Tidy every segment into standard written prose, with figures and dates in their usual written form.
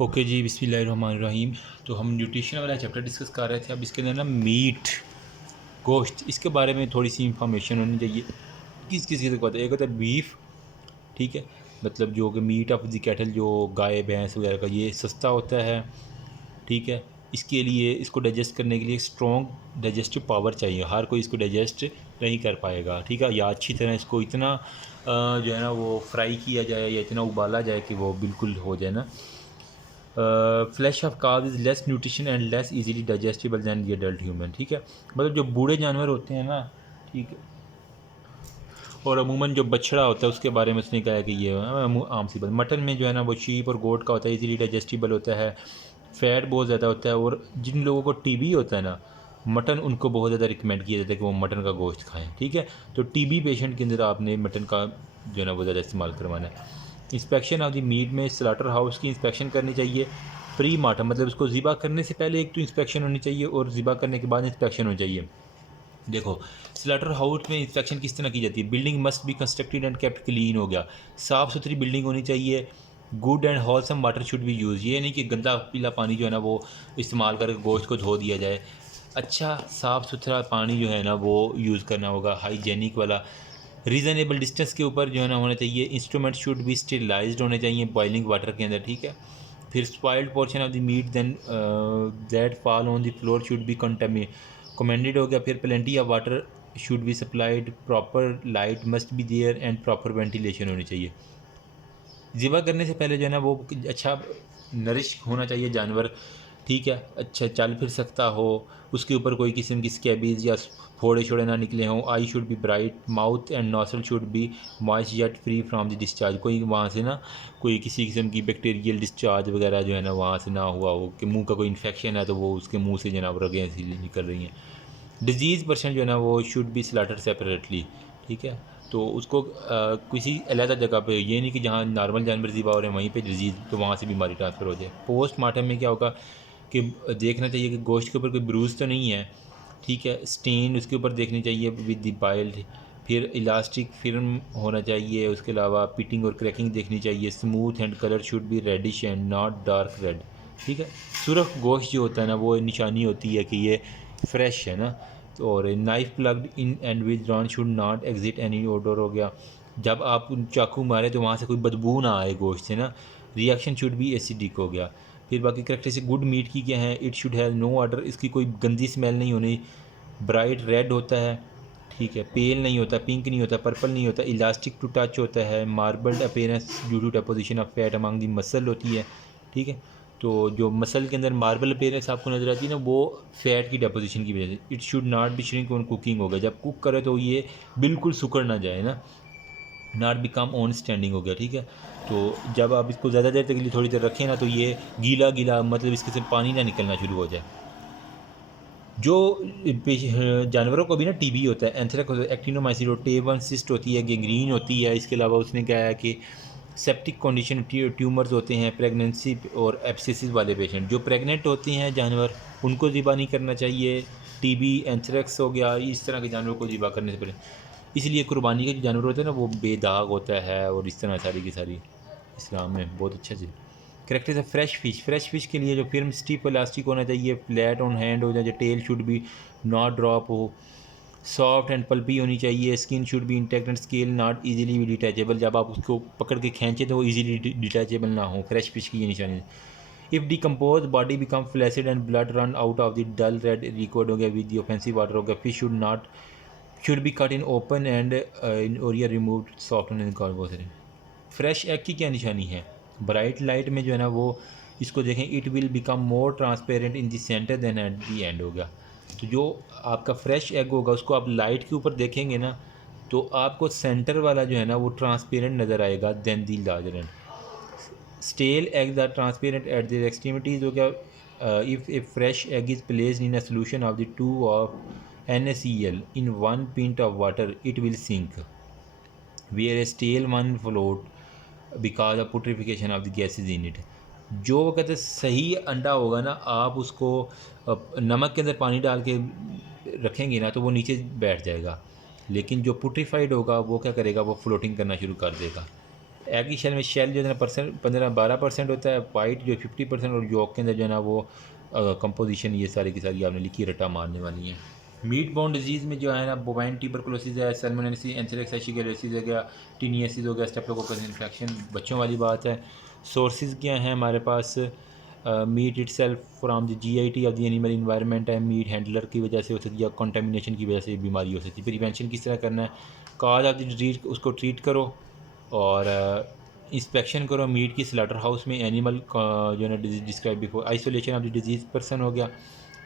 Okay जी, बिस्मिल्लाहिर्रहमानिर्रहीम। तो हम न्यूट्रिशन वाला चैप्टर डिस्कस कर रहे थे। अब इसके अंदर ना मीट, गोश्त, इसके बारे में थोड़ी सी इंफॉर्मेशन होनी चाहिए। किस किस चीज़ को होता है, एक होता है बीफ, ठीक है, मतलब जो कि मीट ऑफ द कैटल, जो गाय भैंस वगैरह का, ये सस्ता होता है, ठीक है। इसके लिए इसको डाइजेस्ट करने के लिए स्ट्रॉन्ग डाइजेस्टिव पावर चाहिए। हर कोई इसको डाइजेस्ट नहीं कर पाएगा, ठीक है, या अच्छी तरह इसको इतना जो है ना वो फ्राई किया जाए या इतना उबाला जाए कि वो बिल्कुल हो जाए ना। फ्लैश ऑफ काव is less nutrition and less easily digestible than the adult human, ठीक है। मतलब जो बूढ़े जानवर होते हैं ना, ठीक है, और अमूमन जो बछड़ा होता है उसके बारे में उसने कहा है कि ये आम सी बात, मटन में जो है ना वो शीप और गोट का होता है, इजीली डाइजेस्टिबल होता है, फ़ैट बहुत ज़्यादा होता है। और जिन लोगों को टीबी होता है ना, मटन उनको बहुत ज़्यादा रिकमेंड किया जाता है कि वो मटन का गोश्त खाएं, ठीक है। तो टीबी पेशेंट के अंदर आपने मटन का जो है ना वो ज़्यादा इस्तेमाल करवाना है। इंस्पेक्शन ऑफ द मीट में स्लाटर हाउस की इंस्पेक्शन करनी चाहिए प्री मार्टम, मतलब उसको ज़िबा करने से पहले एक तो इंस्पेक्शन होनी चाहिए और ज़िबा करने के बाद इंस्पेक्शन होनी चाहिए। देखो, स्लाटर हाउस में इंस्पेक्शन किस तरह की जाती है। Building must be constructed and kept clean, हो गया, साफ़ सुथरी बिल्डिंग होनी चाहिए। Good and wholesome water should be use, ये नहीं कि गंदा पीला पानी जो है ना वो इस्तेमाल करके गोश्त को धो दिया जाए। अच्छा साफ़ सुथरा पानी जो है ना वो यूज़ करना होगा, हाइजेनिक वाला। रीज़नेबल डिस्टेंस के ऊपर जो है ना होना चाहिए। इंस्ट्रूमेंट शुड बी स्टेरिलाइज्ड होने चाहिए बॉइलिंग वाटर के अंदर, ठीक है। फिर spoiled portion of the meat then that fall on the floor should be commended, हो गया। फिर plenty of water should be supplied, proper light must be there and proper ventilation होनी चाहिए। ज़िबा करने से पहले जो है ना वो अच्छा नरिश होना चाहिए जानवर, ठीक है, अच्छा चल फिर सकता हो, उसके ऊपर कोई किस्म की स्कैबीज या फोड़े छोड़े ना निकले हों। I should be bright, mouth and nostril should be moist yet free from the discharge, कोई वहाँ से ना कोई किसी किस्म की बैक्टीरियल डिस्चार्ज वगैरह जो है ना वहाँ से ना हुआ हो कि मुंह का कोई इन्फेक्शन है तो वो उसके मुंह से जो है ना रगें ऐसी निकल रही हैं। डिजीज़ पर्सन जो है ना वो शुड बी स्लाटर सेपरेटली, ठीक है। तो उसको किसी अलग जगह पे, ये नहीं कि जहाँ नॉर्मल जानवर ज़िबा हो रहे हैं वहीं पे डिजीज़, तो वहाँ से बीमारी ट्रांसफ़र हो जाए। पोस्टमार्टम में क्या होगा कि देखना चाहिए कि गोश्त के ऊपर कोई ब्रूज़ तो नहीं है, ठीक है। स्टेन उसके ऊपर देखनी चाहिए विद द बाइल्ड। फिर इलास्टिक फिल्म होना चाहिए, उसके अलावा पिटिंग और क्रैकिंग देखनी चाहिए। Smooth and colour should be reddish and not dark red, ठीक है। सुरख गोश्त जो होता है ना वो निशानी होती है कि ये फ्रेश है ना। तो और knife plugged in and withdrawn should not exit any odour, हो गया, जब आप चाकू मारे तो वहाँ से कोई बदबू ना आए गोश्त से ना। रिएक्शन शुड बी एसिडिक, हो गया। फिर बाकी करेक्टरिस्टिक गुड मीट की क्या है, it should have no odour, इसकी कोई गंदी स्मेल नहीं होनी। ब्राइट रेड होता है, ठीक है, पेल नहीं होता, पिंक नहीं होता, पर्पल नहीं होता, इलास्टिक टू टच होता है, marbled appearance due to deposition of fat among the muscle होती है, ठीक है। तो जो मसल के अंदर मार्बल अपेयरेंस आपको नज़र आती है ना वो फैट की डेपोजिशन की वजह से। It should not be shrink on cooking, होगा, जब कुक करे तो ये बिल्कुल सुकड़ ना जाए ना। नॉट बिकम ऑन स्टैंडिंग, हो गया, ठीक है। तो जब आप इसको ज़्यादा देर तक के लिए थोड़ी देर रखें ना तो ये गीला गीला, मतलब इसके से पानी ना निकलना शुरू हो जाए। जो जानवरों को भी ना टीबी होता है, एंथ्रेक्स होता है, एक्टिनोमाइसीटोटेवन सिस्ट होती है, गैंग्रीन होती है। इसके अलावा उसने कहा है कि सेप्टिक कंडीशन, ट्यूमर्स होते हैं, प्रेगनेंसी और एब्सेसिस वाले पेशेंट, जो प्रेग्नेंट होते हैं जानवर उनको ज़िबा नहीं करना चाहिए। टीबी, एंथ्रेक्स हो गया, इस तरह के जानवर को ज़िबा करने से पहले, इसलिए कुर्बानी के जो जानवर होते हैं ना वो बेदाग होता है। और इस तरह सारी की सारी इस्लाम में बहुत अच्छा चीज़। करेक्टर है फ्रेश फिश, फ्रेश फिश के लिए जो फिल्म स्टिफ इलास्टिक होना चाहिए, फ्लैट ऑन हैंड हो जाए, tail should be not drop हो, सॉफ्ट एंड पल्पी होनी चाहिए। Skin should be intact and scale not easily detachable, जब आप उसको पकड़ के खींचे तो वो इजीली डिटैचेबल ना हो। फ्रेश फिश की ये निशानी। If decompose body become flaccid and blood run out of the dull red liquid, हो गया, विद द ऑफेंसिव वाटर, हो गया। Fish should be cut in open and in और रिमूव सॉफ्ट एंड कार्बोसरी। Fresh egg की क्या निशानी है, ब्राइट लाइट में जो है ना वो इसको देखें, it will become more transparent in the centre then at the end, होगा। तो जो आपका फ्रेश एग होगा उसको आप लाइट के ऊपर देखेंगे ना तो आपको सेंटर वाला जो है ना वो ट्रांसपेरेंट नज़र आएगा then the larger end. Stale eggs are transparent at the extremities, हो गया। If a fresh egg is placed in a solution of the two of NaCl in 1 pint of water, it will sink, where a stale one float because of putrefaction of the gases in it. जो वक्त सही अंडा होगा ना आप उसको नमक के अंदर पानी डाल के रखेंगे ना तो वो नीचे बैठ जाएगा, लेकिन जो पुट्रीफाइड होगा वो क्या करेगा, वो फ्लोटिंग करना शुरू कर देगा। एग की शेल में शेल जो है ना 15-12% होता है, वाइट जो 50% और यॉक के अंदर जो है ना वो कंपोजिशन ये सारी की सारी आपने लिखी रटा मारने वाली हैं। मीट बोन डिजीज़ में जो है ना बोवाइन ट्यूबरकुलोसिस है, सैल्मोनेलिस, एंथ्रेक्स एशिगेलोसिस हो गया, टीनियासिस हो गया, स्टेप्टोकोकस इन्फेक्शन बच्चों वाली बात है। सोर्सेज क्या हैं हमारे पास? Meat itself from the GIT of the animal environment है, मीट हैंडलर की वजह से हो सकती है या कंटेमिनेशन की वजह से बीमारी हो सकती है। प्रिवेंशन किस तरह करना है? काज ऑफ द डिजीज उसको ट्रीट करो और इंस्पेक्शन करो मीट की स्लाटर हाउस में, एनिमल जो है ना disease describe before, isolation of the disease person हो गया,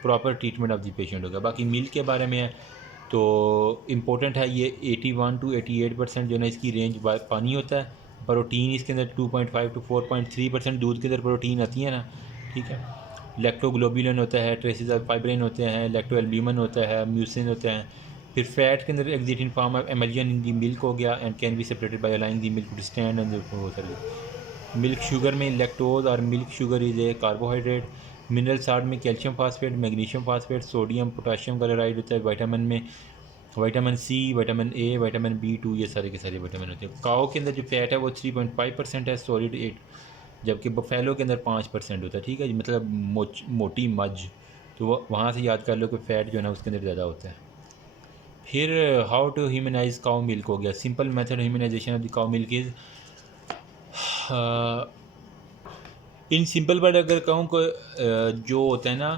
proper treatment of the patient हो गया। बाकी मिल्क के बारे में है तो इम्पोर्टेंट है ये 81 to 88% जो है ना इसकी रेंज पानी होता है। प्रोटीन इसके अंदर 2.5 to 4.3% दूध के अंदर प्रोटीन आती है ना, ठीक है। लैक्टोग्लोबुलिन होता है, ट्रेसेस ऑफ फाइब्रिन होते हैं, लैक्टोएल्ब्यूमिन होता है, म्यूसिन होते हैं। फिर फैट के अंदर exist form of emulsion in the milk हो गया and can be separated by allowing the milk to stand and sorry milk sugar में लैक्टोज और milk sugar is a carbohydrate. Mineral salt में calcium phosphate, magnesium phosphate, sodium potassium chloride होता है। Vitamin में vitamin C, vitamin A, vitamin B2 ये सारे के सारे विटामिन होते हैं। काओ के अंदर जो फैट है वो 3.5% है, सॉलिड 8, जबकि बफेलो के अंदर 5% होता है, ठीक है जी। मतलब मोटी मझ, तो वहाँ से याद कर लो कि फ़ैट जो है ना उसके अंदर ज़्यादा होता है। फिर how to humanise cow milk हो गया। Simple method humanisation of the cow milk is, in simple word अगर कहूँ को जो होता है ना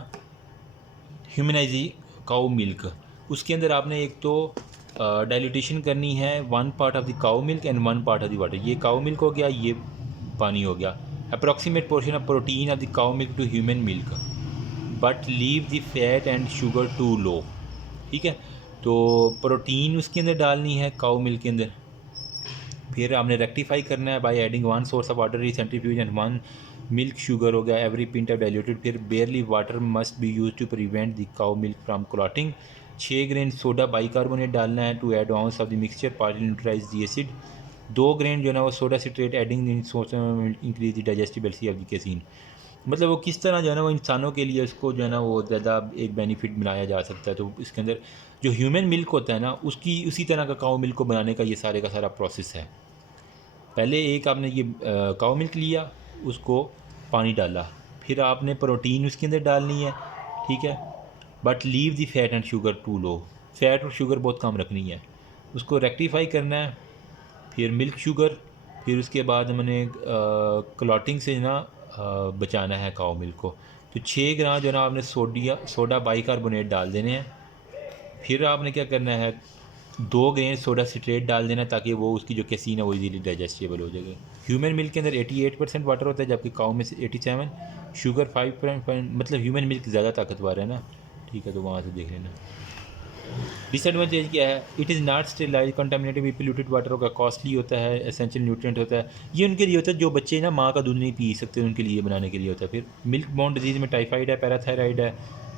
ह्यूमनाइजी काउ मिल्क, उसके अंदर आपने एक तो डाइल्यूटेशन करनी है 1 part of the cow milk and 1 part of the water. ये काउ मिल्क हो गया, ये पानी हो गया। Approximate portion of protein of the cow milk to human milk but leave the fat and sugar too low, ठीक है। तो प्रोटीन उसके अंदर डालनी है काउ मिल्क के अंदर, फिर आपने रेक्टिफाई करना है by adding 1 source of water is centrifuge and 1 milk sugar हो गया एवरी पिंट ऑफ डाइल्यूटेड। फिर barely water must be use to prevent the cow milk from clotting. 6 grain soda bicarbonate डालना है to add ounce of the mixture partly neutralise the acid. 2 grain जो है ना वो soda citrate adding increase the digestibility of the casein. मतलब वो किस तरह जो है ना वो इंसानों के लिए उसको जो है ना वो ज़्यादा एक बेनिफिट बनाया जा सकता है। तो इसके अंदर जो ह्यूमन मिल्क होता है ना उसकी उसी तरह का काउ मिल्क को बनाने का ये सारे का सारा प्रोसेस है। पहले एक आपने ये काउ मिल्क लिया, उसको पानी डाला, फिर आपने प्रोटीन उसके अंदर डालनी है, ठीक है, but leave the fat and sugar too low. Fat और शुगर बहुत कम रखनी है, उसको रेक्टिफाई करना है। फिर मिल्क शुगर, फिर उसके बाद मैंने क्लॉटिंग से ना बचाना है काउ मिल्क को। तो 6 ग्राम जो है ना आपने सोडा बाइकार्बोनेट डाल देने हैं। फिर आपने क्या करना है 2 ग्रेन सोडा सिट्रेट डाल देना ताकि वो उसकी जो कैसीन है वो इजीली डाइजेस्टेबल हो जाएगा। ह्यूमन मिल्क के अंदर 88% वाटर होता है जबकि काउ में से 87, शुगर 5 मतलब ह्यूमन मिल्क ज़्यादा ताकतवर है ना, ठीक है। तो वहाँ से देख लेना। डिसएडवांटेज क्या है? It is not sterilise contaminated with polluted water होगा, कॉस्टली होता है, एसेंशियल न्यूट्रिएंट होता है। ये उनके लिए होता है जो बच्चे ना माँ का दूध नहीं पी सकते, उनके लिए बनाने के लिए होता है। फिर मिल्क बोर्न डिजीज़ में टाइफाइड है, पैराथायराइड है,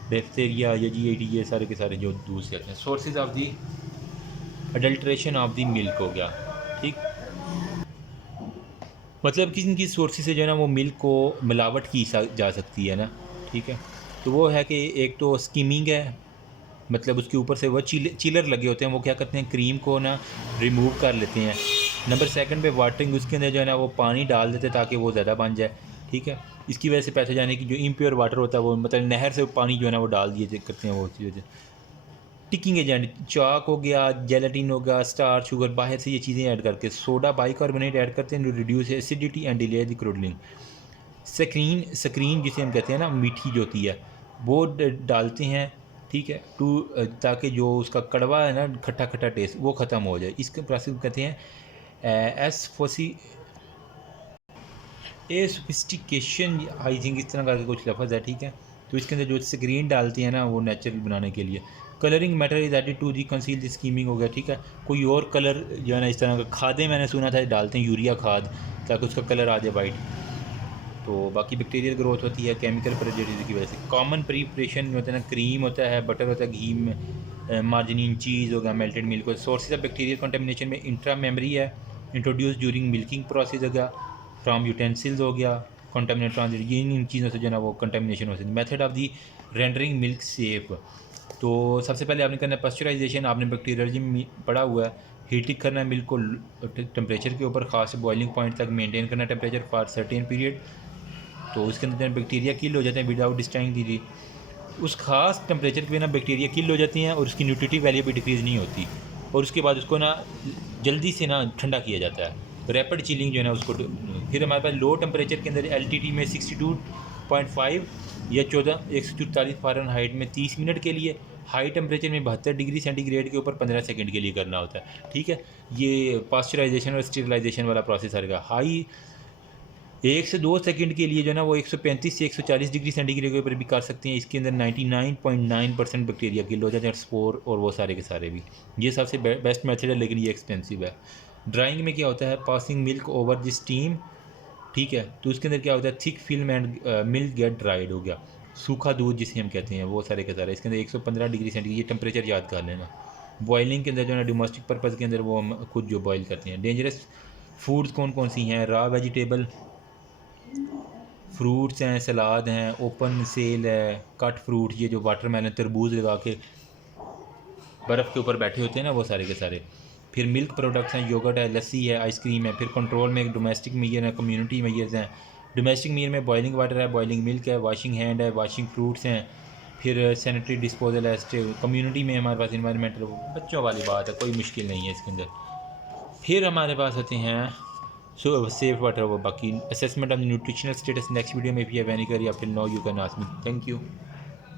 डिप्थीरिया या GIT, ये सारे के सारे जो दूध से आते हैं। Sources of the adulteration of the milk हो गया, ठीक। मतलब किन किस सोर्सेज से जो है ना वो मिल्क को मिलावट की जा सकती है ना, ठीक है। तो वो है कि एक तो स्कीमिंग है, मतलब उसके ऊपर से वो चिलर लगे होते हैं, वो क्या करते हैं क्रीम को ना रिमूव कर लेते हैं। नंबर 2 पे वाटरिंग, उसके अंदर जो है ना वो पानी डाल देते हैं ताकि वो ज़्यादा बन जाए, ठीक है। इसकी वजह से पैसे जाने की जो इम्प्योर वाटर होता है वो मतलब नहर से पानी जो है ना वो डाल दिए करते हैं वो चीज़। टिकिंग एजेंट चाक हो गया, जेलेटिन हो गया, स्टार शुगर, बाहर से ये चीज़ें ऐड करके सोडा बाइकार्बोनेट ऐड करते हैं, reduce acidity and delay the curdling. Screen जिसे हम कहते हैं ना मीठी जो होती है वो डालते हैं, ठीक है, ताकि जो उसका कड़वा है ना खट्टा खट्टा टेस्ट वो ख़त्म हो जाए। इसके प्रोसेस कहते हैं सोफिस्टिकेशन, आई थिंक इस तरह का कुछ लफ्ज़ है, ठीक है। तो इसके अंदर जो स्क्रीन डालती है ना वो नेचुरल बनाने के लिए। Colouring matter is added to the conceal the skimming हो गया, ठीक है। कोई और कलर जो है ना इस तरह का खादें मैंने सुना था डालते हैं, यूरिया खाद, ताकि उसका कलर आ जाए वाइट। तो बाकी बैक्टीरियल ग्रोथ होती है केमिकल प्रेजर्वेटिव की वजह से। कॉमन प्रिपरेशन होता है ना, क्रीम होता है, बटर होता है, घी में मार्जिनिन चीज़ हो गया, मेल्टेड मिल्क हो। सोर्सेज ऑफ बैक्टीरियल कंटेमिनेशन में इंट्रा मेमरी है, इंट्रोड्यूस ड्यूरिंग मिल्किंग प्रोसेस हो गया, फ्राम यूटेंसिल्स हो गया, कंटेमिनेट ट्रांजिट, ये इन चीज़ों से जो है ना वो कंटेमिनेशन हो सकती है। Method of the rendering milk safe, तो सबसे पहले आपने करना है पास्चराइजेशन। आपने बैक्टीरियोलॉजी में पढ़ा हुआ है हीटिंग करना है मिल्क को टेम्परेचर के ऊपर, ख़ास बॉइलिंग पॉइंट तक मेंटेन करना टेम्परेचर फॉर सर्टेन पीरियड, तो उसके अंदर बैक्टीरिया किल हो जाते हैं विदाउट डिस्ट्रॉइंग दी। उस खास टेम्परेचर पे ना बैक्टीरिया किल हो जाती हैं और उसकी न्यूट्रिटिव वैल्यू भी डिक्रीज़ नहीं होती, और उसके बाद उसको ना जल्दी से ना ठंडा किया जाता है, रैपिड चिलिंग जो है ना उसको। फिर हमारे पास लो टेम्परेचर के अंदर LTT में 62.5 या 144 फ़ारेनहाइट में 30 मिनट के लिए, हाई टेम्परेचर में 72 डिग्री सेंटीग्रेड के ऊपर 15 सेकंड के लिए करना होता है। ठीक है, ये पास्चराइजेशन और स्टेरिलाइजेशन वाला प्रोसेस आएगा। हाई 1 से 2 सेकंड के लिए जो है ना वो 135 से 140 डिग्री सेंटीग्रेड के ऊपर भी कर सकते हैं। इसके अंदर 99.9% बैक्टीरिया किल हो जाते हैं, स्पोर और वो सारे के सारे भी। ये सबसे बेस्ट मेथड है, लेकिन ये एक्सपेंसिव है। ड्राइंग में क्या होता है, passing milk over the steam, ठीक है, तो उसके अंदर क्या होता है, thick film and milk get dried हो गया, सूखा दूध जिसे हम कहते हैं, वो सारे के सारे। इसके अंदर 115 डिग्री सेंटीग्रेड, ये टेम्परेचर याद कर लेना। बॉइलिंग के अंदर जो है ना डोमेस्टिक पर्पज़ के अंदर वो हम खुद जो बॉयल करते हैं। डेंजरस फूड्स कौन कौन सी हैं, रॉ वेजिटेबल, फ्रूट्स हैं, सलाद हैं, ओपन सेल है, कट फ्रूट, ये जो वाटरमेलन तरबूज लगा के बर्फ़ के ऊपर बैठे होते हैं ना, वो सारे के सारे। फिर मिल्क प्रोडक्ट्स हैं, योगर्ट है, लस्सी है, आइसक्रीम है। फिर कंट्रोल में डोमेस्टिक मेयर है, कम्युनिटी मेयर्स हैं। डोमेस्टिक मेयर में बॉइलिंग वाटर है, बॉइलिंग मिल्क है, वाशिंग हैंड है, वाशिंग फ्रूट्स हैं। फिर सैनिटरी डिस्पोजल है। कम्युनिटी में हमारे पास इन्वायरमेंटल, बच्चों वाली बात है, कोई मुश्किल नहीं है इसके अंदर। फिर हमारे पास होते हैं सेफ वाटर, वो बाकी assessment of nutritional status. Next video में भी है वैनी करिए, आप know you can ask me. Thank you.